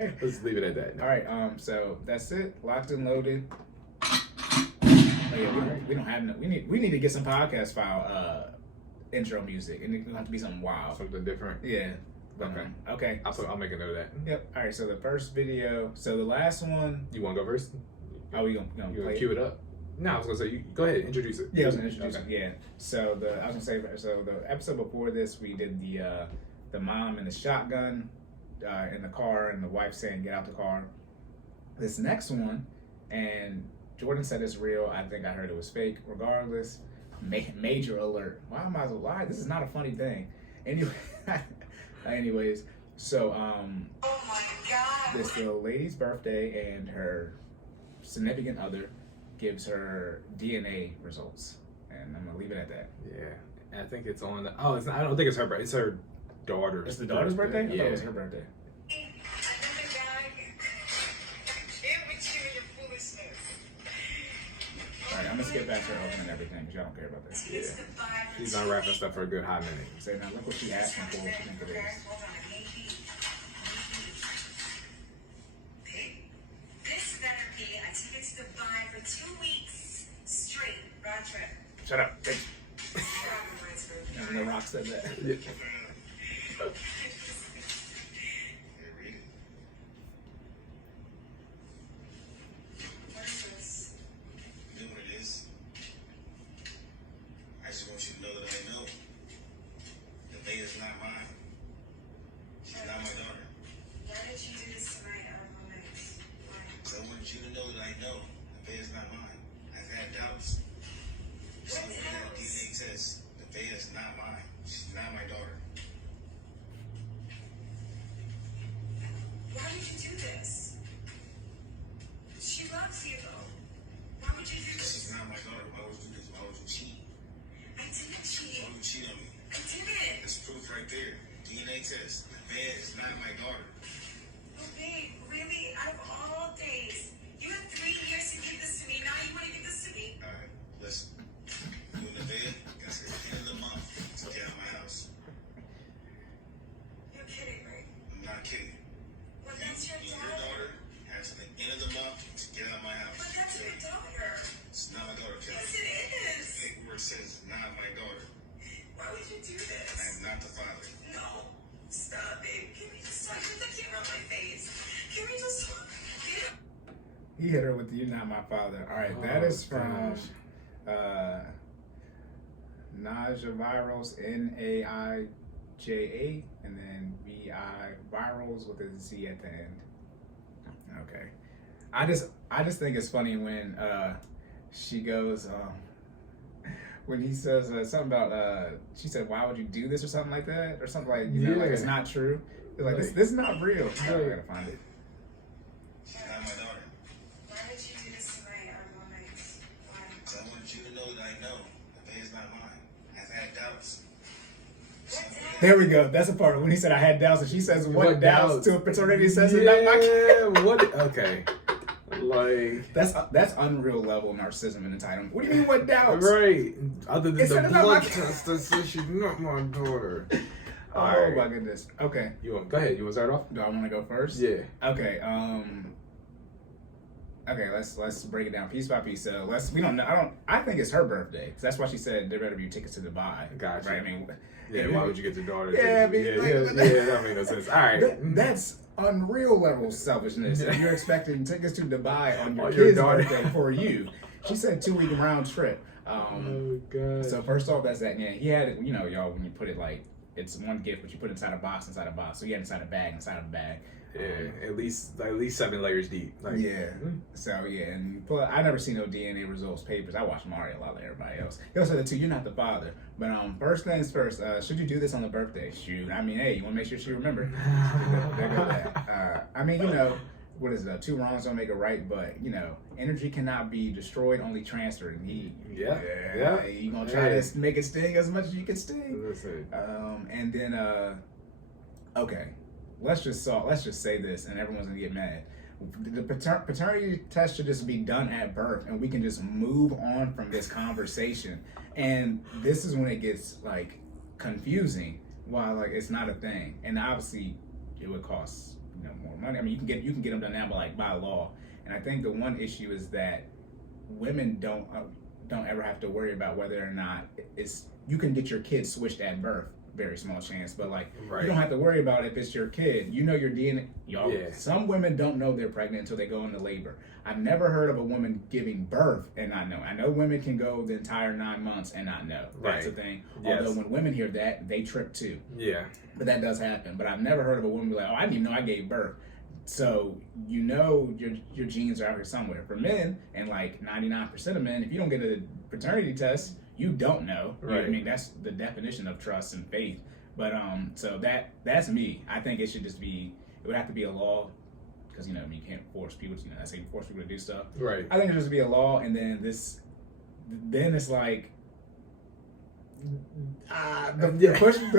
Let's leave it at that. All right. So that's it. Locked and loaded. Oh, yeah, we don't have no. We need to get some podcast file intro music, and it will have to be something wild, Something different. Yeah. Okay. Okay. I'll make a note of that. Yep. All right. So the first video. So the last one. You want to go first? Are we gonna play cue it up? No, I was gonna say you go ahead, introduce it. Yeah, I was gonna introduce it. Yeah. So I was gonna say, so the episode before this, we did the mom and the shotgun in the car, and the wife saying, "Get out the car." This next one, and Jordan said it's real. I think I heard it was fake. Regardless, major alert. Why am I so live? This is not a funny thing. Anyway, anyways, so Oh my God. this lady's birthday, and her significant other gives her DNA results, and I'm gonna leave it at that. Yeah, I think it's on. I don't think it's her birthday. It's her daughter's. It's the daughter's birthday? I Yeah, thought it was her birthday. Another guy. Here with you and your foolishness. All right, I'm gonna skip back to her opening everything because y'all don't care about this. Yeah. She's unwrapping stuff for a good hot minute. Say now, look what she asking for. What you think it is? This better be a ticket to Dubai for 2 weeks straight, road trip. Shut up. Thanks. And The Rock said that. Yeah. What is this? You know what it is? I just want you to know that I know that Leah's not mine. She's not my daughter. Why did you do this to my roommates? Why? So I want you to know that I know that Leah's not mine. I've had doubts. So What when that doubts? DNA test, that Leah's not mine. She's not my daughter. Why did you do this? She loves you though. Why would you do She's this? not my daughter. Why would you do this? Why would you cheat? I didn't cheat. Why would you cheat on me? I didn't. There's proof right there. DNA test. That Leah is not my daughter. Oh, babe, really? Out of all days, you had 3 years to give this to me. Now you want to give this to me? All right, listen. You and the bed, that's at the end of the month to get out of my house. You're kidding, right? I'm not kidding. Well, that's your You and your daughter. daughter has to the end of the month to get out of my house. But that's your daughter. It's not my daughter, Kelly. Yes, it is. Paperwork says not my daughter. Why would you do I this? am not the father. No. Stop, babe. Can we just talk? Get the camera on my face. Can we just talk? Get He hit her with "You're not my father." All right, that is from Naija Virals, Naija, and then VI Virals with a Z at the end. Okay, I just think it's funny when she goes when he says something about she said, "Why would you do this?" or something like that, or something like like it's not true. It's like this is not real. Oh, I gotta find it. She's not my daughter. Why did you do this to my roommates? Why? So I want you to know that I know that Faye is not mine. I've had doubts. So What doubts? There we go. That's a part of when he said I had doubts, and she says what doubts doubts? to a paternity says it not my kid. Yeah. What? Okay. Like. That's unreal level narcissism and entitlement. What do you mean what doubts? Right. Other than It's the not my blood kid. test that says she's not my daughter. Oh Alright. my goodness. Okay. Go ahead. You want to start off? Do I want to go first? Yeah. Okay. Okay. Let's break it down piece by piece. So we don't know. I think it's her birthday. So that's why she said there better be tickets to Dubai. Gotcha. Right. I mean. Yeah. Why would you get your daughter? Yeah, I mean, yeah, like- that made no sense. All right. That's unreal level of selfishness. If you're expecting tickets to Dubai on your On your kid's daughter. birthday for you, she said 2-week round trip. Oh god. So first off, that's that. Yeah, he had it. You know, y'all, when you put it like it's one gift, but you put it inside a box, inside a box. So he had inside a bag, inside of a bag. Yeah, at least 7 layers deep. Like, Yeah. So yeah, and but I never seen no DNA results papers. I watched Mario a lot like everybody else. He also said that too. You're not the father. But first things first. Should you do this on the birthday? Shoot. I mean, hey, you want to make sure she remember. There go that. I mean, you know, what is it? 2 wrongs don't make a right. But you know, energy cannot be destroyed, only transferred. And Yeah. You gonna try to make it sting as much as you can sting. Listen. And then okay. Let's just say this, and everyone's gonna get mad. The paternity test should just be done at birth, and we can just move on from this conversation. And this is when it gets like confusing. Why like it's not a thing, and obviously it would cost more money. I mean, you can get them done now by law. And I think the one issue is that women don't ever have to worry about whether or not you can get your kid switched at birth. Very small chance, but like you don't have to worry about if it's your kid. You know your DNA. Some women don't know they're pregnant until they go into labor. I've never heard of a woman giving birth and not know. I know women can go the entire 9 months and not know. That's the thing. Yes. Although when women hear that, they trip too. Yeah. But that does happen. But I've never heard of a woman be like, oh, I didn't even know I gave birth. So you know your genes are out here somewhere. For men, and like 99% of men, if you don't get a paternity test, you don't know. Right. I mean, that's the definition of trust and faith. But so that's me. I think it should just be. It would have to be a law, because you can't force people to. I say force people to do stuff. Right. I think it should just be a law, and then it's like the question.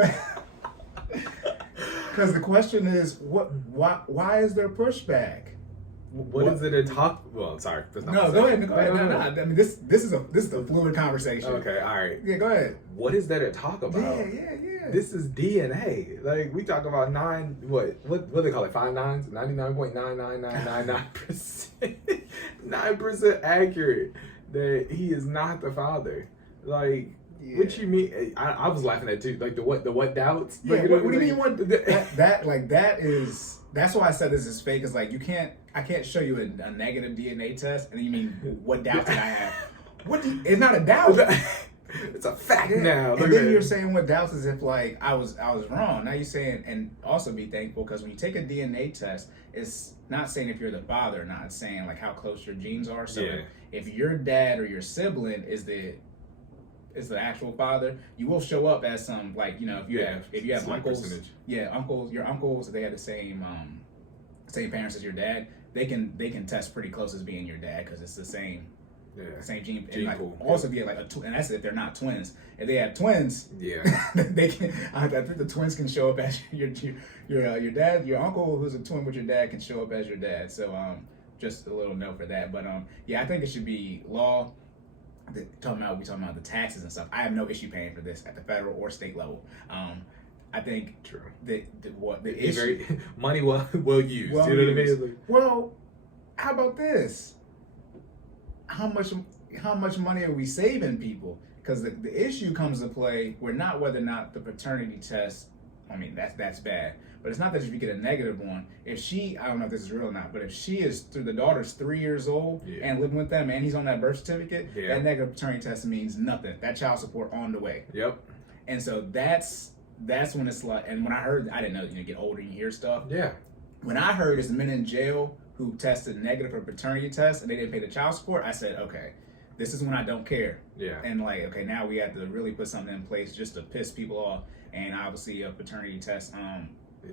Because the question is, why is there pushback? What is it to talk? Well, sorry. No, go ahead. No. I mean, this is a fluid conversation. Okay, all right. Yeah, go ahead. What is there to talk about? Yeah. This is DNA. Like, we talk about what do they call it? 5 nines? 99.99999%. 9% accurate that he is not the father. Like, what you mean? I was laughing at too. Like the what doubts? Yeah. What do you mean? What that is. That's why I said this is fake. Is like I can't show you a negative DNA test, and then you mean what doubts did I have? It's not a doubt. It's a fact now. And then you're saying what doubts as if like I was wrong. Now you're saying, and also be thankful, because when you take a DNA test, it's not saying if you're the father or not. It's saying like how close your genes are. So if your dad or your sibling is the actual father, you will show up as some, like, if you have uncles, your uncles, they have the same parents as your dad, they can test pretty close as being your dad, because it's the same gene and like pool. Also be like and that's if they're not twins. If they have twins, they can. I think the twins can show up as your dad. Your uncle who's a twin with your dad can show up as your dad. So just a little note for that. But I think it should be law. We talking about the taxes and stuff. I have no issue paying for this at the federal or state level. I think the issue money well used. You know what I mean? Like, well, how about this? How much money are we saving people? Because the issue comes to play where not whether or not the paternity test. I mean, that's bad. But it's not that if you get a negative one. If I don't know if this is real or not, but if the daughter's 3 years old and living with them, and he's on that birth certificate, that negative paternity test means nothing. That child support on the way. Yep. And so that's when it's like, and when I heard, I didn't know, you get older and you hear stuff. Yeah. When I heard there's men in jail who tested negative for paternity test and they didn't pay the child support, I said, okay, this is when I don't care. Yeah. And like, okay, now we have to really put something in place just to piss people off. And obviously a paternity test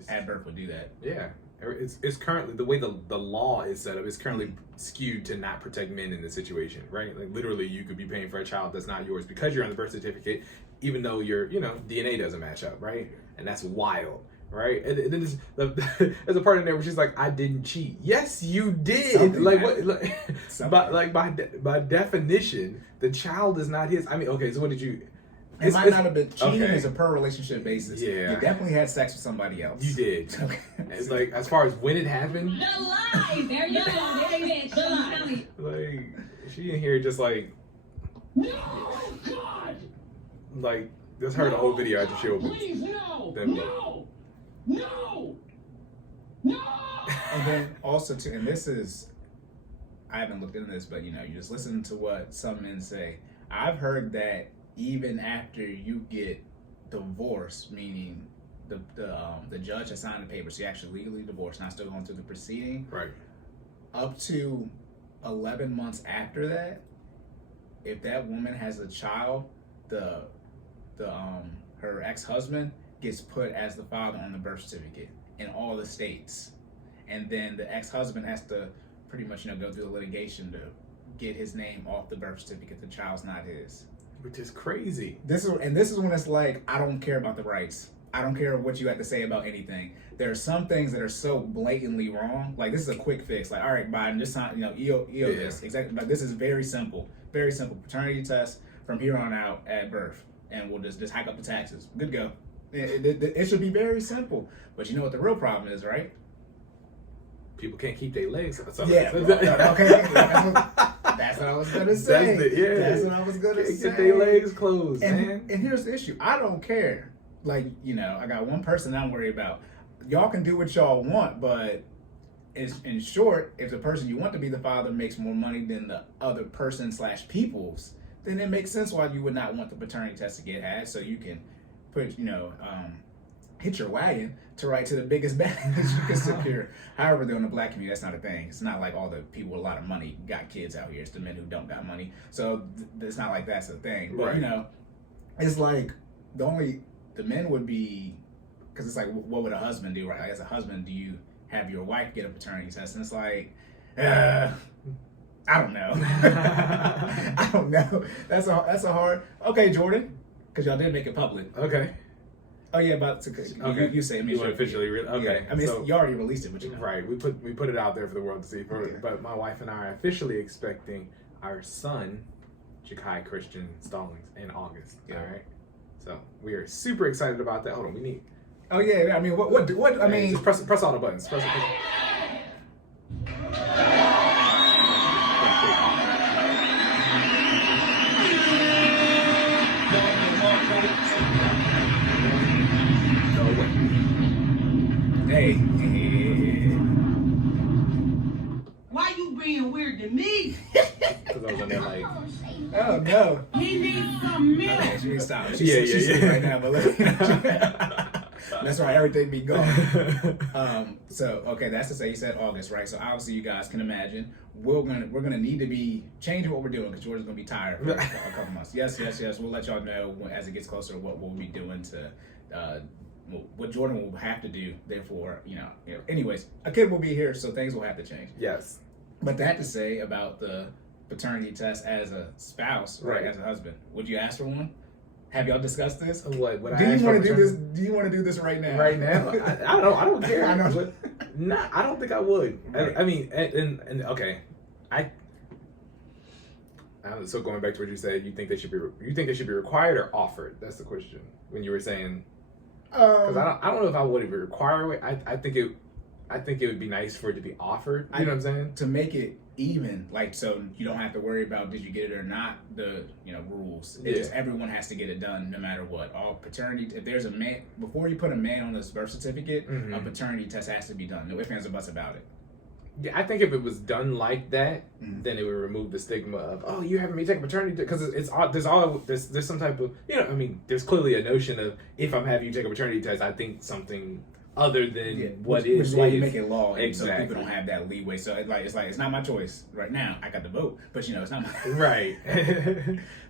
at birth would do that. Yeah. It's currently, the way the law is set up, is currently skewed to not protect men in this situation, right? Like, literally, you could be paying for a child that's not yours because you're on the birth certificate, even though your DNA doesn't match up, right? And that's wild, right? And then there's a part in there where she's like, I didn't cheat. Yes, you did. Something like what? Like, by definition, the child is not his. I mean, okay, so what did you? It might not have been cheating. Is a per relationship basis. Yeah, you definitely had sex with somebody else. You did. Okay. It's like, as far as when it happened. The lie. There you go. There it is. The lie. Like, she in here just like. No, God. Like, just heard the whole video after she opened. Please, no. And then also and this is, I haven't looked into this, but you just listen to what some men say. I've heard that even after you get divorced, meaning the judge has signed the paper, so you actually legally divorced, not still going through the proceeding. Right. Up to 11 months after that, if that woman has a child, her ex-husband gets put as the father on the birth certificate in all the states, and then the ex-husband has to pretty much go through the litigation to get his name off the birth certificate. The child's not his. Which is crazy. This is when it's like, I don't care about the rights. I don't care what you have to say about anything. There are some things that are so blatantly wrong. Like, this is a quick fix. Like, all right, Biden, just sign, EO this. Exactly. But this is very simple. Very simple. Paternity test from here on out at birth. And we'll just hike up the taxes. Good go. It should be very simple. But you know what the real problem is, right? people can't keep their legs. So, Yeah, okay. That's what I was gonna say. That's what I was gonna can't say. Get their legs closed, man. And here's the issue. I don't care. Like, I got one person I'm worried about. Y'all can do what y'all want, but in short, if the person you want to be the father makes more money than the other person / people's, then it makes sense why you would not want the paternity test to get had, so you can put, hit your wagon to right to the biggest bag that you can secure. However, though, in the black community, that's not a thing. It's not like all the people with a lot of money got kids out here. It's the men who don't got money. So it's not like that's a thing. But, Right. it's like the men would be, because it's like, what would a husband do, right? Like, as a husband, do you have your wife get a paternity test? And it's like, I don't know. I don't know. That's a hard. Okay, Jordan, because y'all did make it public. Okay. Oh yeah, Okay. you say. I mean, You want to officially okay. Yeah. I mean, so, you already released it, but right. We put it out there for the world to see. Yeah. But my wife and I are officially expecting our son, Jakai Christian Stallings, in August. Yeah. All right. So we are super excited about that. Hold on, we need. Oh yeah, I mean, what? I mean, just press all the buttons. Press. hey. Why you being weird to me? Because I was on there like. Oh no. He needs some milk. Okay, she can stop. Yeah. She's right now, but that's right. Everything be gone. So okay, that's to say you said August, right? So obviously you guys can imagine we're gonna need to be changing what we're doing because Jordan's gonna be tired for a couple months. Yes. We'll let y'all know as it gets closer what we'll be doing to. What Jordan will have to do, therefore, anyways, a kid will be here, so things will have to change. Yes. But that to say about the paternity test as a spouse, right? As a husband, would you ask for one? Have y'all discussed this? What? Do you want to do this? Do you want to do this right now? Right now? I don't know. I don't care. I know. But I don't think I would. Right. I mean, and okay, so going back to what you said, you think they should be required or offered? That's the question. When you were saying. Because I don't know if I would even require it. I think it would be nice for it to be offered. You know what I'm saying? To make it even, like, so you don't have to worry about did you get it or not. The rules. It just everyone has to get it done no matter what. All paternity. If there's a man before you put a man on this birth certificate, a paternity test has to be done. No ifs, ands, or buts about it. Yeah, I think if it was done like that, then it would remove the stigma of you having me take a paternity because there's some type of there's clearly a notion of if I'm having you take a paternity test, I think something other than what which is is why you make it law, exactly. So people don't have that leeway. So it's not my choice right now. I got the vote, but it's not my right.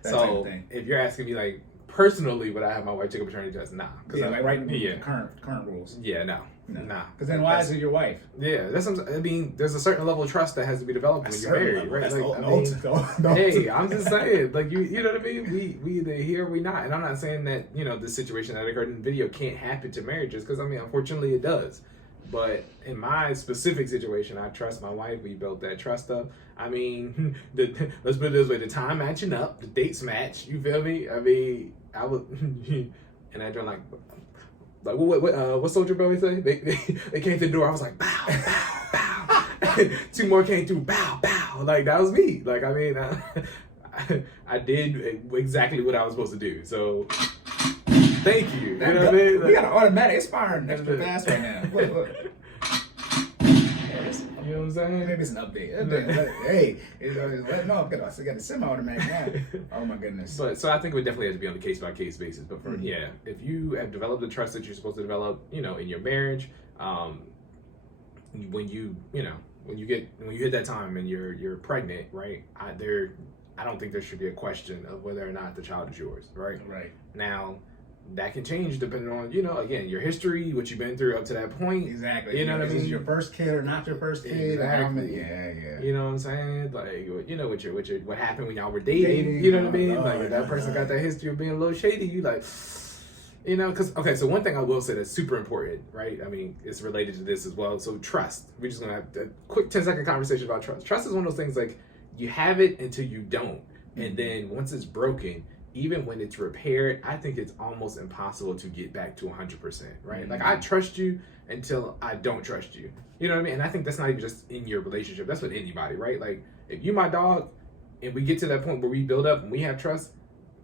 So if you're asking me like personally, would I have my wife take a paternity test? Nah. Current rules. Yeah, no. Nah. Because then why is it your wife? Yeah, there's there's a certain level of trust that has to be developed when you're married, right? Like, hey, I'm just saying, like you know what I mean? We either here or we not. And I'm not saying that, the situation that occurred in the video can't happen to marriages, because unfortunately it does. But in my specific situation, I trust my wife. We built that trust up. Let's put it this way: the time matching up, the dates match. You feel me? I would, and I don't like what Soldier Boy say? They came to the door. I was like, bow, bow, bow. 2 more came through, bow, bow. Like that was me. Like I did exactly what I was supposed to do. So thank you. You know what I mean? We got an automatic. It's firing extra fast right now. Look. You know what I'm saying? Maybe it's an update. Hey, no, I got the semi-automatic now. Oh my goodness. But so I think it would definitely have to be on a case-by-case basis. But for if you have developed the trust that you're supposed to develop, in your marriage, when you hit that time and you're pregnant, right? I don't think there should be a question of whether or not the child is yours, right? Right. Now, that can change depending on, again, your history, what you've been through up to that point. Exactly. You know what I mean? Is this your first kid or not your first kid? Exactly. Yeah. You know what I'm saying? Like, what happened when y'all were dating? You know what I mean? Like, if that person got that history of being a little shady, you like, because, okay, so one thing I will say that's super important, right? It's related to this as well. So trust. We're just going to have a quick 10-second conversation about trust. Trust is one of those things, like, you have it until you don't. And then once it's broken, even when it's repaired, I think it's almost impossible to get back to 100%, right? Like, I trust you, until I don't trust you. You know what I mean? And I think that's not even just in your relationship. That's with anybody, right? Like, if you my dog, and we get to that point where we build up and we have trust,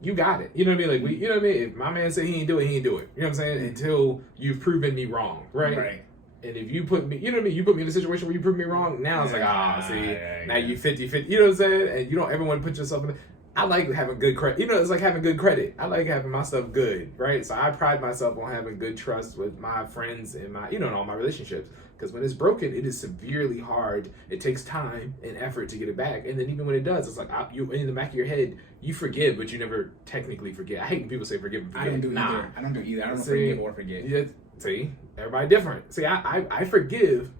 you got it. You know what I mean? Like, you know what I mean? If my man say he ain't do it, he ain't do it. You know what I'm saying? Until you've proven me wrong, right? Right. And if you put me, you know what I mean? You put me in a situation where you prove me wrong, now it's like, see, now you 50-50. You know what I'm saying? And you don't ever want to put yourself in it. I like having good credit. You know, it's like having good credit. I like having my stuff good, right? So I pride myself on having good trust with my friends and my, you know, in all my relationships. Because when it's broken, it is severely hard. It takes time and effort to get it back. And then even when it does, it's like you in the back of your head, you forgive, but you never technically forget. I hate when people say forgive and forget. I don't do either. I don't do either. I don't forgive or forget. Yeah, see, everybody different. See, I forgive.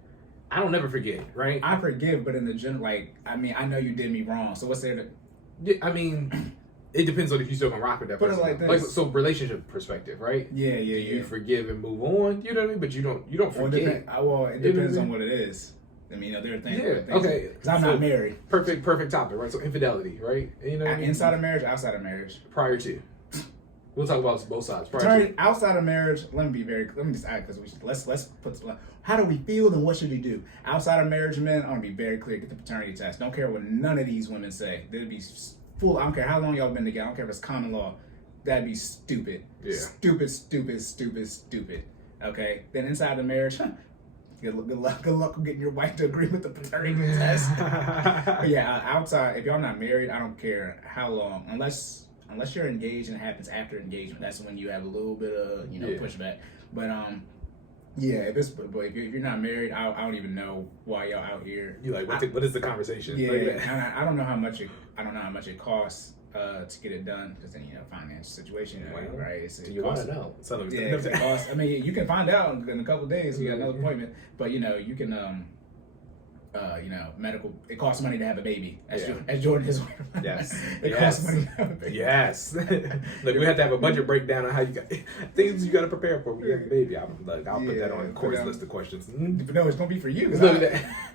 I don't never forget, right? I forgive, but in the general, like, I mean, I know you did me wrong. So what's there to... Yeah, I mean, it depends on if you still can rock with that Put it person. like this. Like, so relationship perspective, right? Yeah. You forgive and move on. You know what I mean? But you don't forget. Well, it depends on what it is. I mean, there are things. Yeah. Okay. Because I'm not married. Perfect topic, right? So infidelity, right? You know what I mean? Inside of marriage, outside of marriage. Prior to. We'll talk about both sides. Outside of marriage, let me just add, because let's put, how do we feel and what should we do? Outside of marriage, men, I want to be very clear. Get the paternity test. Don't care what none of these women say. They'd be full. I don't care how long y'all been together. I don't care if it's common law. That'd be stupid. Yeah. Stupid. Okay. Then inside the marriage, good luck getting your wife to agree with the paternity test. But yeah, outside, if y'all not married, I don't care how long, unless you're engaged and it happens after engagement. That's when you have a little bit of pushback. But yeah, if you're not married, I don't even know why y'all out here. You like what is the conversation? Yeah, like, I don't know how much it costs to get it done, because then financial situation, right? Do you want to know? It costs. I mean, you can find out in a couple of days. You got another appointment, but you can medical. It costs money to have a baby. As Jordan is. Yes. It costs money to have a baby. Yes. Like, we have to have a budget breakdown on how you got things you got to prepare for when you have a baby. I'll put that on Cory's list of questions. But no, it's gonna be for you.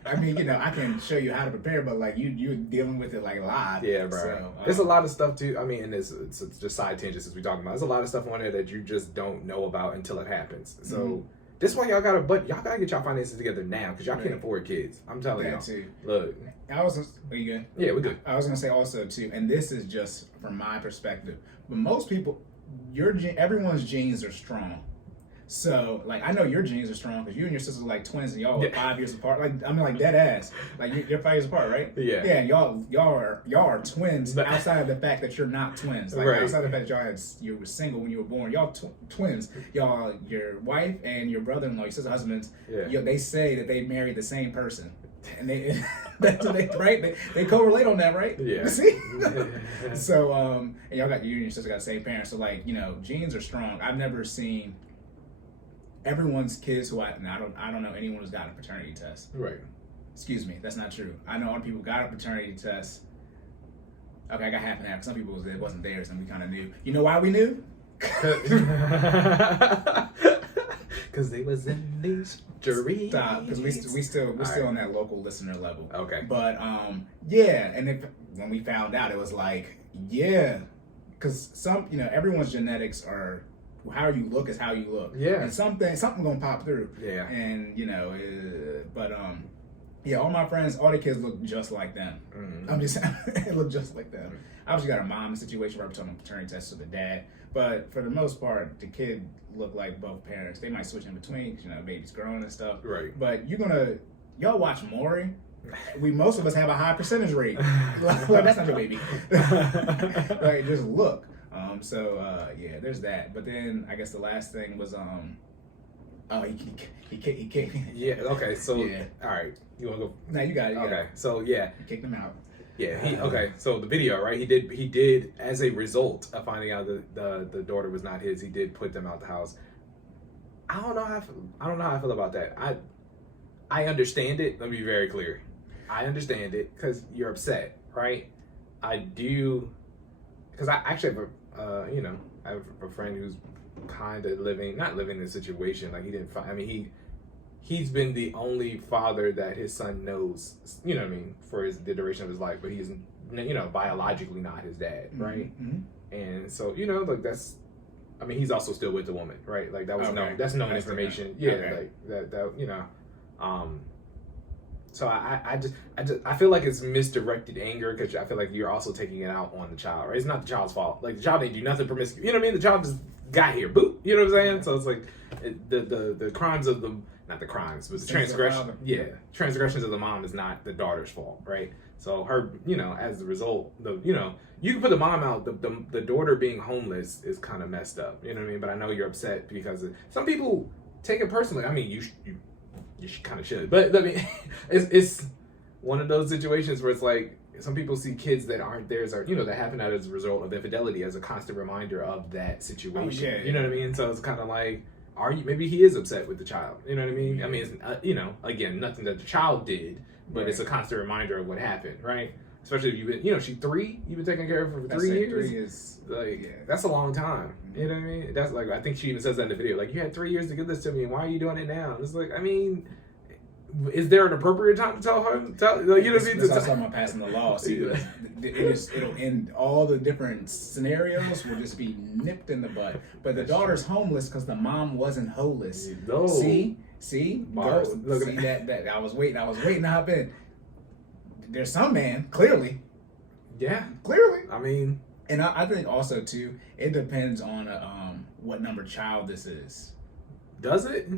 I mean, I can show you how to prepare, but like you're dealing with it like live. Yeah, bro. So, there's a lot of stuff too. I mean, and it's just side tangents as we talking about. There's a lot of stuff on there that you just don't know about until it happens. So. This is why y'all gotta get y'all finances together now, because y'all can't afford kids. I'm telling y'all. Too. Look, are you good? Yeah, we're good. I was gonna say also too, and this is just from my perspective, but most people, everyone's genes are strong. So, like, I know your genes are strong because you and your sister are like twins, and y'all are 5 years apart. Like, I mean, like dead ass. Like, you're 5 years apart, right? Yeah. Yeah, y'all are twins. Outside of the fact that you're not twins, like outside of the fact that you were single when you were born, y'all twins. Y'all, your wife and your brother-in-law, your sister's husbands. Yeah. They say that they married the same person, and that's what right. They correlate on that, right? Yeah. See. So, and you and your sister got the same parents. So, like, genes are strong. I've never seen. Everyone's kids who I don't know anyone who's gotten a paternity test. Right. Excuse me, that's not true. I know other people got a paternity test. Okay, I got half and half. Some people it wasn't theirs, and we kind of knew. You know why we knew? Because they was in these jury. Stop, because we still on that local listener level. Okay. But yeah, and when we found out, it was like because everyone's genetics are. How you look is how you look. Yeah. And something gonna pop through. Yeah. And all my friends, all the kids look just like them. Mm-hmm. I'm just saying, it look just like them. I obviously got a mom situation where I'm talking paternity test to the dad, but for the most part, the kid look like both parents. They might switch in between because baby's growing and stuff. Right. But y'all watch Maury. Most of us have a high percentage rate. Like, that's not your baby. Like, just look. There's that. But then I guess the last thing was he kicked. Yeah. Okay. So all right, you want to go? No, you got it. Okay. So yeah, he kicked him out. Yeah. Okay. So the video, right? He did as a result of finding out that the daughter was not his. He did put them out the house. I don't know how I feel about that. I understand it. Let me be very clear. I understand it because you're upset, right? I do, because I actually have I have a friend who's kind of not living in a situation like he didn't find. I mean, he's been the only father that his son knows. You know what I mean, for the duration of his life, but he's biologically not his dad, right? Mm-hmm. And so like that's I mean, he's also still with the woman, right? Like that was known. That's known information. Yeah, okay. like that. So I feel like it's misdirected anger because I feel like you're also taking it out on the child, right? It's not the child's fault. Like the child didn't do nothing promiscuous. You know what I mean? The child just got here, boop. You know what I'm saying? So it's like the crimes of the not the crimes, but the transgression. Yeah, transgressions of the mom is not the daughter's fault, right? So her, as a result, you can put the mom out. The daughter being homeless is kind of messed up. You know what I mean? But I know you're upset because some people take it personally. I mean, you kind of should, but I mean, it's one of those situations where it's like some people see kids that aren't theirs, or that happen as a result of infidelity, as a constant reminder of that situation. Oh, yeah. You know what I mean? So it's kind of like, maybe he is upset with the child. You know what I mean? Yeah. I mean, it's, again, nothing that the child did, but Right. it's a constant reminder of what happened, right? Especially if you've been, she's 3, you've been taking care of her for 3 years. 3 years. Like, that's a long time. You know what I mean? That's like, I think she even says that in the video. Like, you had 3 years to give this to me, and why are you doing it now? And it's like, I mean, is there an appropriate time to tell her? You know what I mean? That's what I'm talking about passing the law. See, it'll end, all the different scenarios will just be nipped in the bud. But the daughter's homeless because the mom wasn't homeless. No. See, Bars. Go. Look at See that I was waiting to hop in. There's some man, clearly. Yeah. Clearly. I mean, and I think also too, it depends on what number child this is. does it?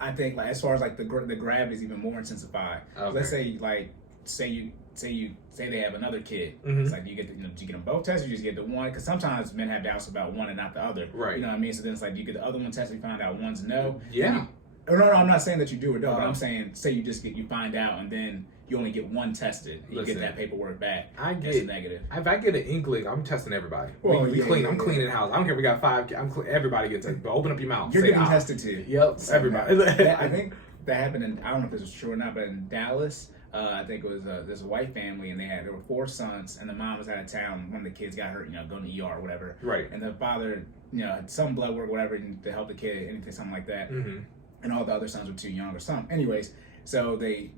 I think like as far as like the grab is even more intensified. Okay. Let's say like say they have another kid. Mhm. It's like do you get them both tested? Or you just get the one? Because sometimes men have doubts about one and not the other. Right. You know what I mean? So then it's like you get the other one tested, you find out one's no. Yeah. No, I'm not saying that you do or don't. But I'm saying say you find out and then you only get one tested. And you Listen, get that paperwork back. I That's get negative. If I get an inkling, I'm testing everybody. Well, we yeah, clean. yeah, I'm yeah. cleaning the house. I don't care if we got 5. Everybody gets tested. But open up your mouth. You're Say, getting "Ah." tested too. Yep. So, Everybody. I think that happened in, I don't know if this was true or not, but in Dallas, I think it was this white family, and there were 4 sons, and the mom was out of town. One of the kids got hurt, going to ER or whatever. Right. And the father, had some blood work, whatever, to help the kid, anything, something like that. Mm-hmm. And all the other sons were too young or something. Anyways, so he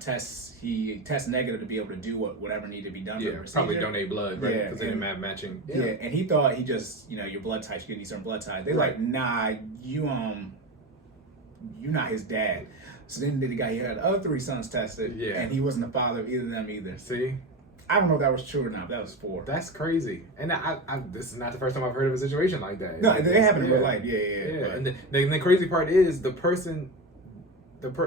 tests negative to be able to do whatever needed to be done. Yeah. For the Probably procedure. donate blood, right? Yeah, Because they didn't have matching. Yeah, and he thought he just, your blood types, you need certain blood types. They're like, nah, you're not his dad. So then he had the other 3 sons tested, and he wasn't the father of either of them either. See? I don't know if that was true or not, but that was 4. That's crazy. And this is not the first time I've heard of a situation like that. No, they happen in real life. Yeah. Yeah. And the crazy part is the person.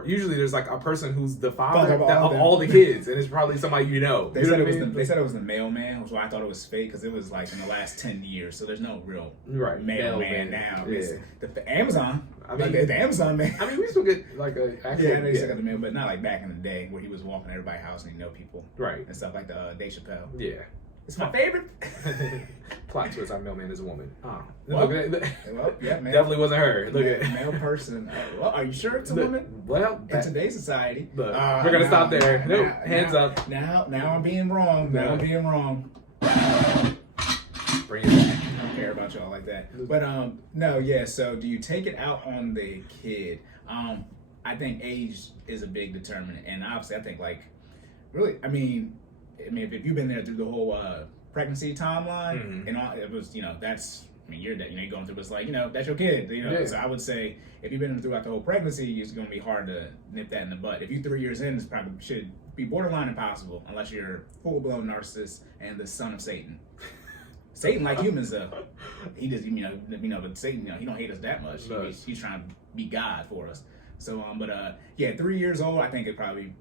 Usually there's like a person who's the father of all the kids, and it's probably somebody you know. They said it was the mailman, which is why I thought it was fake, because it was like in the last 10 years. So there's no real mailman now. Yeah. It's the Amazon. I mean, the Amazon man. I mean, we still get like a actual. Yeah, I know you still got the mail, but not like back in the day where he was walking everybody's house and people. Right. And stuff like the Dave Chappelle. Yeah. It's my favorite. Plot twist: our mailman is a woman. Oh, Well, yeah, man. Definitely wasn't her. Look at male person. Well, are you sure it's a woman? Well, In today's society, look, we're gonna stop there. Nope, hands up. Now I'm being wrong. Now I'm being wrong. Bring it back. I don't care about y'all like that. But no, yeah. So do you take it out on the kid? I think age is a big determinant, and obviously I think really, I mean, if you've been there through the whole pregnancy timeline, and all, it was, that's, you're that, you're going through, it's like, that's your kid, Yeah. So I would say if you've been throughout the whole pregnancy, it's going to be hard to nip that in the bud. If you're 3 years in, it's probably should be borderline impossible unless you're a full-blown narcissist and the son of Satan. Satan like humans though. He just, but Satan, he don't hate us that much. No. He's trying to be God for us. So, yeah, 3 years old, I think it's probably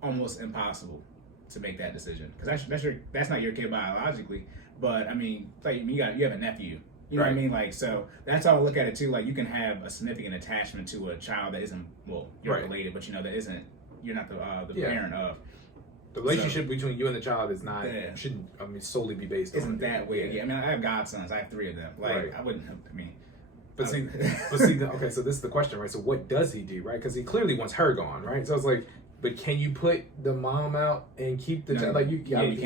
almost impossible to make that decision, because that's not your kid biologically, but I mean, like you have a nephew, what I mean, like, so that's how I look at it too. Like, you can have a significant attachment to a child that isn't, you're related, but that isn't, you're not the parent of. The relationship between you and the child is not shouldn't solely be based on. Isn't that weird? Yeah, I mean, I have godsons. I have 3 of them. Like, I wouldn't. But see, okay. So this is the question, right? So what does he do, right? Because he clearly wants her gone, right? So it's like, but can you put the mom out and keep the child? Like you can't.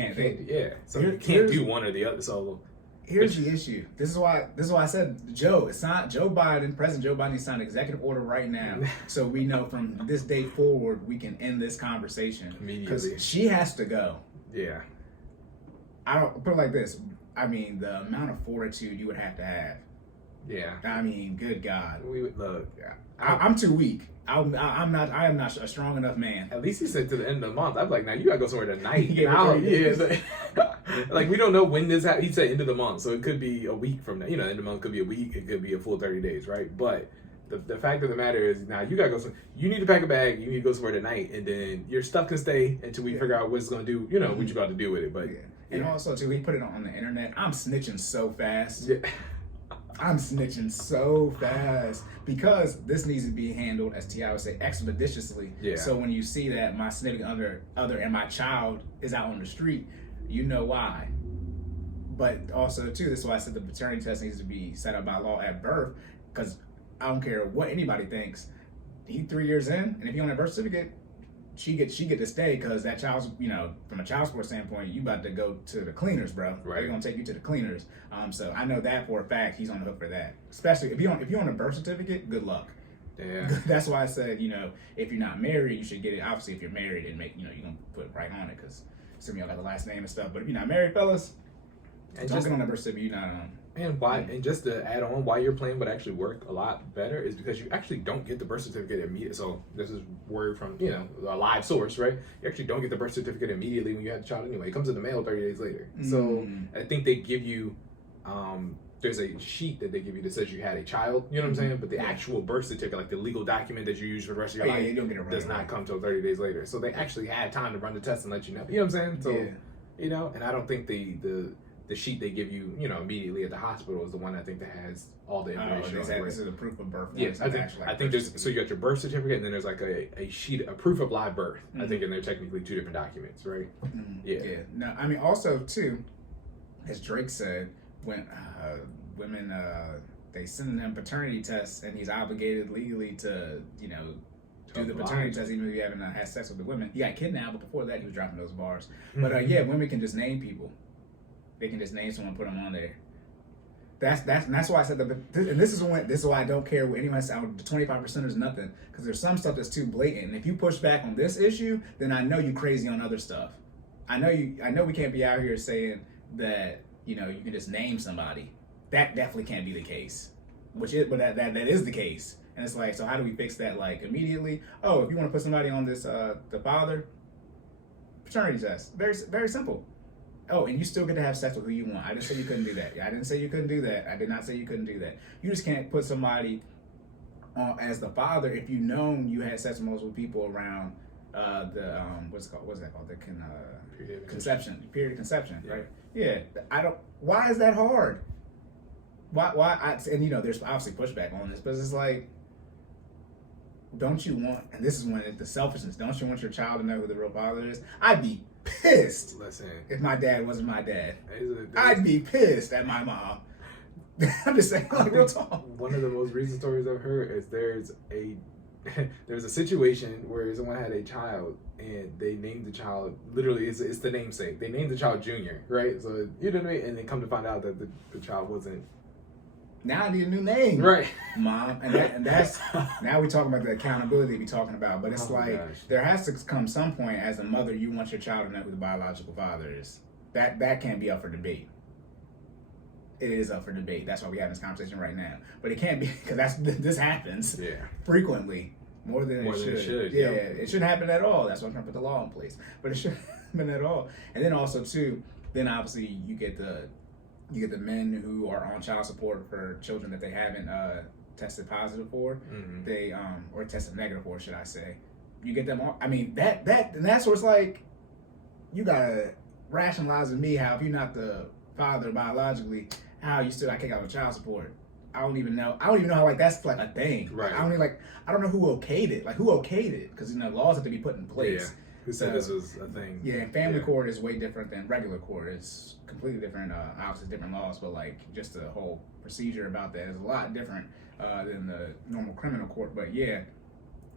Yeah. So you can't do one or the other. So here's the issue. This is why I said it's not Joe Biden. President Joe Biden signed an executive order right now, so we know from this day forward we can end this conversation immediately. Because she has to go. Yeah. I don't put it like this. I mean, the amount of fortitude you would have to have Yeah. I mean, good God. We would look. I'm too weak. I am not a strong enough man. At least he said to the end of the month. I'm like, now you gotta go somewhere tonight. Yeah, Now, 30 days. like we don't know when this happened. He said end of the month, so it could be a week from now. You know, end of the month could be a week. It could be a full 30 days, right? But the fact of the matter is, now you gotta go. You need to pack a bag. You need to go somewhere tonight, and then your stuff can stay until we figure out what it's gonna do. You know, what you about to do with it. But And also too, he put it on the internet. I'm snitching so fast. yeah. I'm snitching so fast because this needs to be handled, as T.I. would say, expeditiously. Yeah. So when you see that my significant other and my child is out on the street, you know why. But also too, this is why I said the paternity test needs to be set up by law at birth, because I don't care what anybody thinks. He 3 years in, and if you on a birth certificate, she get to stay, because that child's, you know, from a child support standpoint, you about to go to the cleaners, bro. Right. They're gonna take you to the cleaners. So I know that for a fact. He's on the hook for that. Especially if you on a birth certificate, good luck. Yeah. That's why I said, you know, if you're not married, you should get it. Obviously, if you're married, and you're gonna put it right on it, because some of y'all got the last name and stuff. But if you're not married, fellas, And don't just get on a birth certificate you're not on. And why? And just to add on, why your plan would actually work a lot better is because you actually don't get the birth certificate immediately. So this is word from a live source, right? You actually don't get the birth certificate immediately when you have the child anyway. It comes in the mail 30 days later. So I think they give you, there's a sheet that they give you that says you had a child. You know what I'm saying? But the actual birth certificate, like the legal document that you use for the rest of your life, you don't get it right does away. not come till 30 days later. So they actually had time to run the test and let you know. You know what I'm saying? So and I don't think the sheet they give you, immediately at the hospital is the one I think that has all the information. This is a proof of birth. Yes, I think there's, so you got your birth certificate, and then there's like a sheet, a proof of live birth. I think, and they're technically two different documents, right? Yeah. No, I mean, also too, as Drake said, when women they send them paternity tests, and he's obligated legally to do the paternity test, even if you haven't had sex with the women. He got kidnapped, but before that, he was dropping those bars. But women can just name people. They can just name someone, put them on there. That's why I said and this is why I don't care what anyone says. The 25% is nothing, because there's some stuff that's too blatant. And if you push back on this issue, then I know you crazy on other stuff. I know we can't be out here saying that you can just name somebody. That definitely can't be the case. But that is the case. And it's like, so how do we fix that? Like immediately? Oh, if you want to put somebody on this the father paternity test, very very simple. Oh, and you still get to have sex with who you want. I didn't say you couldn't do that. I didn't say you couldn't do that. I did not say you couldn't do that. You just can't put somebody as the father if you known you had sex with multiple people around the what's that called? The period of conception, right? Yeah. Why is that hard? Why? There's obviously pushback on this, but it's like, don't you want? And this is when the selfishness. Don't you want your child to know who the real father is? I'd be pissed. Listen, if my dad wasn't my dad, there's I'd be pissed at my mom. I'm just saying, like, real talk. One of the most recent stories I've heard is there's a situation where someone had a child and they named the child, literally it's the namesake. They named the child Junior, right? So you know what I mean? And then come to find out that the child wasn't. Now I need a new name, right, Mom? And that's now we talking about the accountability we talking about. But it's there has to come some point as a mother, you want your child to know who the biological father is. That can't be up for debate. It is up for debate. That's why we have this conversation right now. But it can't be, because this happens frequently, more than it should. Yeah, it shouldn't happen at all. That's why I'm trying to put the law in place. But it shouldn't happen at all. And then also too, then obviously you get the men who are on child support for children that they haven't tested positive for, they or tested negative for, should I say? You get them all. I mean that's where it's like, you gotta rationalize with me how if you're not the father biologically, how you still got kicked out of child support. I don't even know how like that's like a thing. Right. I don't know who okayed it. Like who okayed it? Because laws have to be put in place. Yeah. Who said this was a thing? Yeah, and family court is way different than regular court. It's completely different, obviously different laws, but like just the whole procedure about that is a lot different than the normal criminal court. But yeah,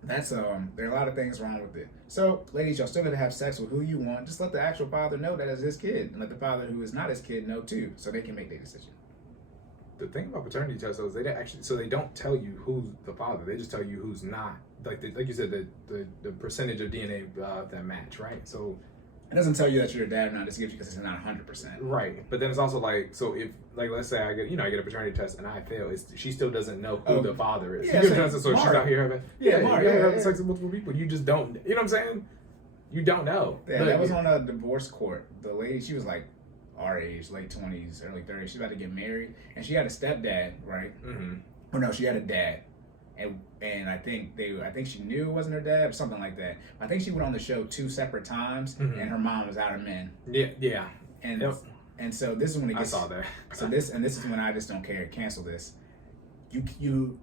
that's there are a lot of things wrong with it. So ladies, y'all still gotta have sex with who you want. Just let the actual father know that is his kid, and let the father who is not his kid know too, so they can make their decision. The thing about paternity tests is they don't tell you who's the father. They just tell you who's not. Like you said, the percentage of DNA that match, right? So It doesn't tell you that you're a dad or not. It just gives you because it's not 100%. Right, but then it's also like, so if, like, let's say I get a paternity test and I fail, she still doesn't know who the father is. Yeah, You get what I'm saying? So she's Mark. out here having, having sex with multiple people. You just don't, you know what I'm saying? You don't know. Yeah, that was on a divorce court. The lady, she was like our age, late 20s, early 30s. She's about to get married, and she had a stepdad, right? Mm-hmm. Or no, she had a dad. And I think she knew it wasn't her dad or something like that. I think she went on the show 2 separate times, and her mom was out of men. Yeah. And Yep. and so this is when it gets. I saw that. So this is when I just don't care. Cancel this. You.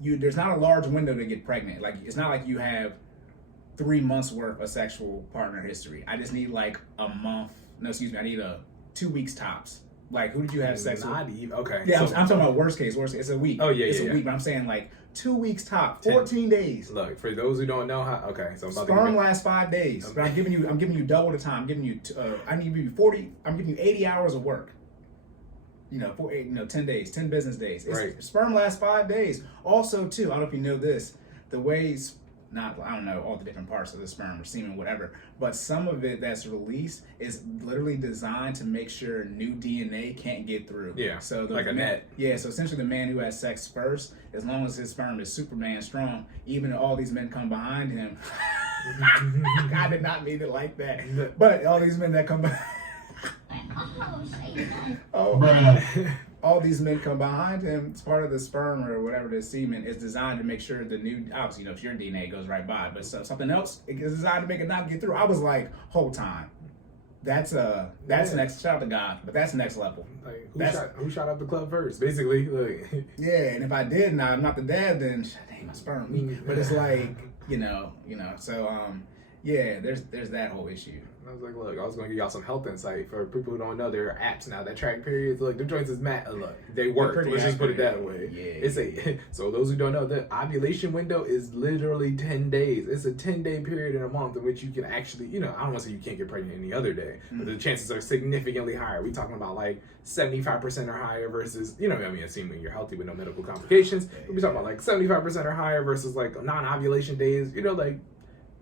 There's not a large window to get pregnant. Like, it's not like you have 3 months worth of sexual partner history. I just need like a month. No, excuse me. I need 2 weeks tops. Like, who did you have sex with? Not even. Okay. Yeah, so, I'm talking about worst case. It's a week. Oh, yeah, it's yeah, a yeah. week. But I'm saying like 2 weeks top, 14 days. Look, for those who don't know how. Okay, so I'm about Sperm to give lasts 5 days. But I'm giving you double the time. I'm giving you. I need to give you 40. I'm giving you 80 hours of work. 10 days, 10 business days. Right. Sperm lasts 5 days. Also, too, I don't know if you know this, the ways, I don't know all the different parts of the sperm or semen, whatever, but some of it that's released is literally designed to make sure new DNA can't get through. Yeah, So like a net. Yeah, so essentially the man who has sex first, as long as his sperm is Superman strong, even if all these men come behind him, I did not mean it like that, but all these men that come behind all these men come behind him. It's part of the sperm or whatever the semen is designed to make sure the new, obviously, if your DNA goes right by, but something else is designed to make it not get through. I was like, whole time, that's next. Shout out to God, but that's next level. Like, who shot up the club first? Basically, like. Yeah, and if I did, now I'm not the dad, then dang, my sperm weak. But it's like, so yeah, there's that whole issue. I was like, look, I was going to give y'all some health insight for people who don't know. There are apps now that track periods. Look, the joints is look, they work. Let's just put it that way. Yeah. So those who don't know, the ovulation window is literally 10 days. It's a 10-day period in a month in which you can actually, I don't want to say you can't get pregnant any other day, but the chances are significantly higher. We're talking about like 75% or higher versus, assuming you're healthy with no medical complications. We're talking about like 75% or higher versus like non-ovulation days,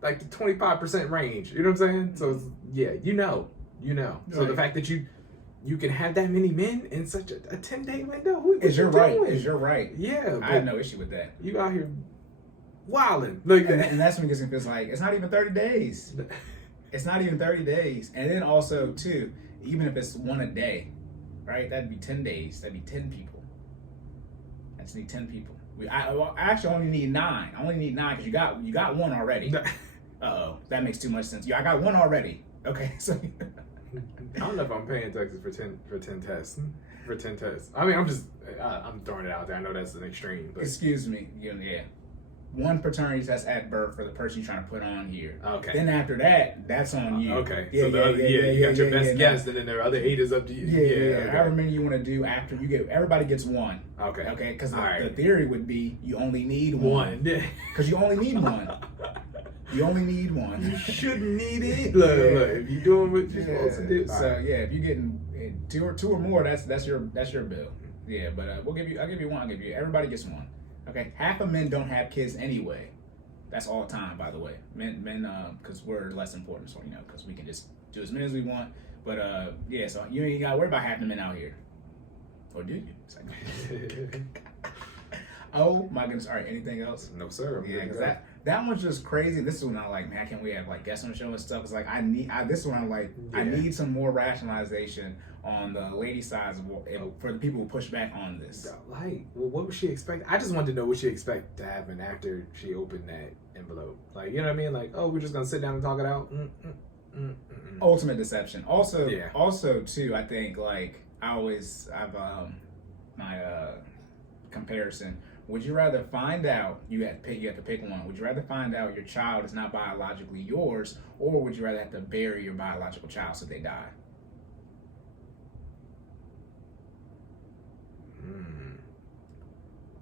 like the 25% range, you know what I'm saying? So it's, yeah, you know. So Right. the fact that you can have that many men in such a 10-day window, what Is you you're right. doing? Is you're right. Yeah, I have no issue with that. you out here wilding like that. And that's when it gets like, it's not even 30 days. It's not even 30 days. And then also, too, even if it's one a day, right? That'd be 10 days. That'd be 10 people. I just need 10 people. I actually only need 9. I only need 9 because you got one already. Uh-oh. That makes too much sense. Yeah, I got one already. Okay, so... I don't know if I'm paying taxes for 10 tests. For 10 tests. I mean, I'm throwing it out there. I know that's an extreme, but Excuse me. Yeah. One paternity test at birth for the person you're trying to put on here. okay. Then after that, that's on you. Okay. So you got your best guess, and then the other 8 is up to you. Yeah. Okay. However many you want to do after you get, everybody gets one. Okay. Okay, because the Alright. theory would be you only need One. Because you only need one. You only need one. You shouldn't need it. Look, if you're doing what you're supposed to do. So yeah, if you're getting two or more, that's your bill. Yeah, but I'll give you one. Everybody gets one. Okay, half of men don't have kids anyway. That's all time, by the way. Men, because we're less important, so because we can just do as many as we want. But yeah, so you ain't gotta worry about half the men out here, or do you? It's like, oh my goodness! All right, anything else? No, sir. Yeah, because that one's just crazy. This is when I'm like, man, can we have like guests on the show and stuff? It's like this is when I'm like, I need some more rationalization on the lady side for the people who push back on this. Like, well, what would she expect? I just wanted to know what she expect to happen after she opened that envelope. Like, you know what I mean? Like, oh, we're just gonna sit down and talk it out. Ultimate deception. Also, Yeah. also too, I think like I've my comparison. Would you rather find out you have to pick one? Would you rather find out your child is not biologically yours, or would you rather have to bury your biological child so they die?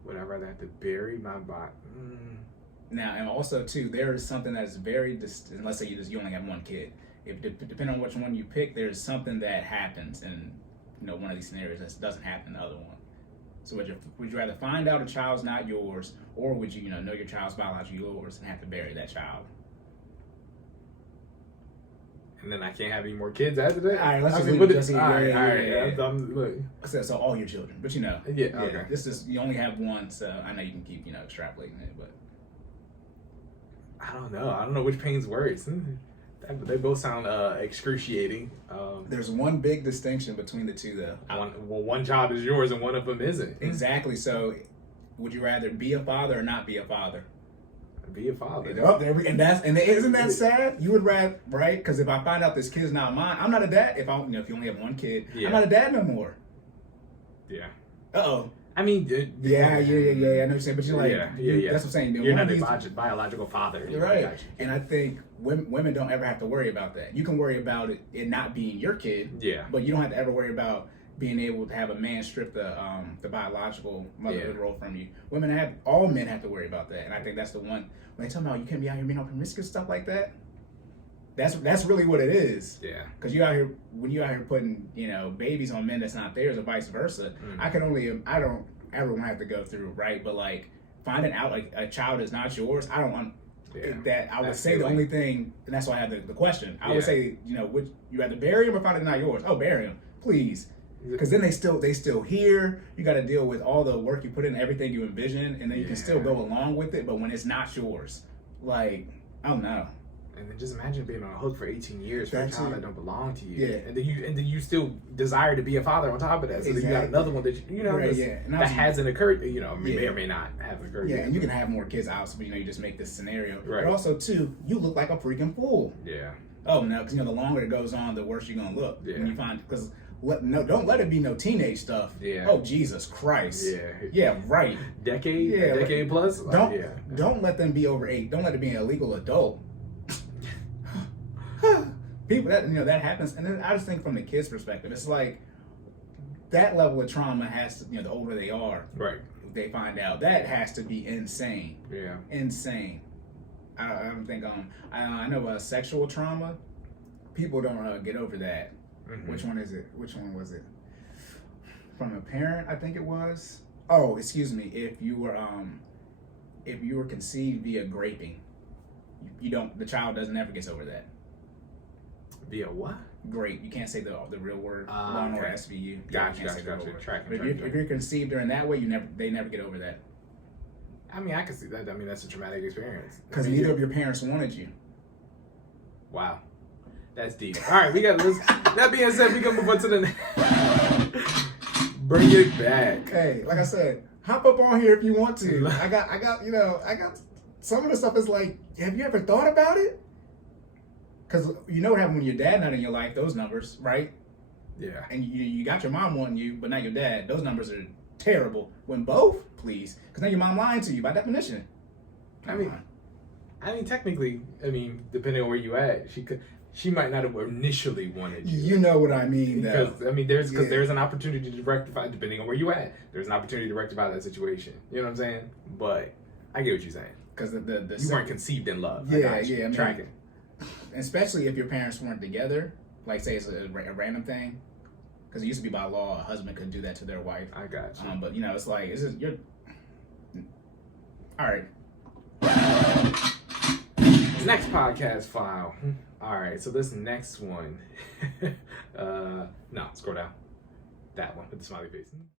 Would I rather have to bury my body? Now, and also too, there is something that's very and let's say you only have one kid. If depending on which one you pick, there's something that happens in one of these scenarios that doesn't happen in the other one. So would you rather find out a child's not yours, or would you know your child's biologically yours and have to bury that child? And then I can't have any more kids after that. All right, let's I just mean, leave it what just is- here. all right, Yeah, all yeah, right. yeah. Look, So all your children, but yeah, okay. this is you only have one, so I know you can keep extrapolating it, but I don't know. I don't know which pain's worse. They both sound excruciating. there's one big distinction between the two, though. One job is yours and one of them isn't. Exactly. So, would you rather be a father or not be a father? Be a father. Oh, and isn't that sad? You would rather, right? Because if I find out this kid's not mine, I'm not a dad. If if you only have one kid, Yeah. I'm not a dad no more. Yeah. Uh-oh. I mean, Yeah. I know what you're saying, but you're like, yeah. that's what I'm saying. You're One not of a these- biological father. You're right. And I think women don't ever have to worry about that. You can worry about it not being your kid, Yeah. but you don't have to ever worry about being able to have a man strip the biological motherhood role from you. All men have to worry about that, and I think that's the one. When they talk about you can't be out here being all promiscuous stuff like that, that's really what it is. Yeah. Because when you out here putting babies on men that's not theirs or vice versa. I don't ever want to have to go through, right? But like finding out like a child is not yours, I don't want that. I would That's say the silly. only thing, and that's why I have the question. I would Yeah. say which you have to bury him or find it not yours. Oh, bury him, please. Because then they still here. You got to deal with all the work you put in, everything you envision, and then you can still go along with it. But when it's not yours, like I don't know. And then just imagine being on a hook for 18 years for a That's child it. that don't belong to you. Yeah. And then you still desire to be a father on top of that. So then you got Exactly. another one that Right, that's- yeah. And that hasn't occurred. May Yeah. or may not have occurred. Yeah, yet. and you can have more kids out, but you just make this scenario. Right. But also too, you look like a freaking fool. Yeah. Oh no, because the longer it goes on, the worse you're gonna look. Yeah. When you find don't let it be no teenage stuff. Yeah. Oh Jesus Christ. Yeah. Yeah. Right. Decade plus. Don't let them be over 8. Don't let it be an illegal adult. People that happens, and then I just think from the kids' perspective, it's like that level of trauma has to the older they are, Right. they find out that has to be insane. Yeah. Insane. I don't think I know sexual trauma. People don't get over that. Mhm. Which one is it? Which one was it? From a parent, I think it was. Oh, excuse me. If you were conceived via graping, the child doesn't ever gets over that. Via what? Grape. You can't say the real word. Okay. Or SVU. Gotcha. You can't say the real word. Tracking, But if you're conceived during that way, they never get over that. I mean, I can see that. I mean, that's a traumatic experience. Because neither of your parents wanted you. Wow. That's deep. All right, that being said, we can move on to the next. Bring it back. Hey, like I said, hop up on here if you want to. I got some of the stuff is like, have you ever thought about it? Because you know what happened when your dad not in your life, those numbers, right? Yeah. And you got your mom wanting you, but not your dad. Those numbers are terrible. When both, please. Because now your mom lying to you by definition. I mean, technically, depending on where you at, she might not have initially wanted you. You know what I mean, though. Because there's an opportunity to rectify, depending on where you at. There's an opportunity to rectify that situation. You know what I'm saying? But I get what you're saying. Because You weren't conceived in love. Yeah, I got you. yeah. Tracking. Especially if your parents weren't together, like say it's a random thing. Because it used to be by law, a husband could do that to their wife. I got you. But it's like you're. All right. Next podcast file. All right, so this next one. No, scroll down. That one with the smiley face.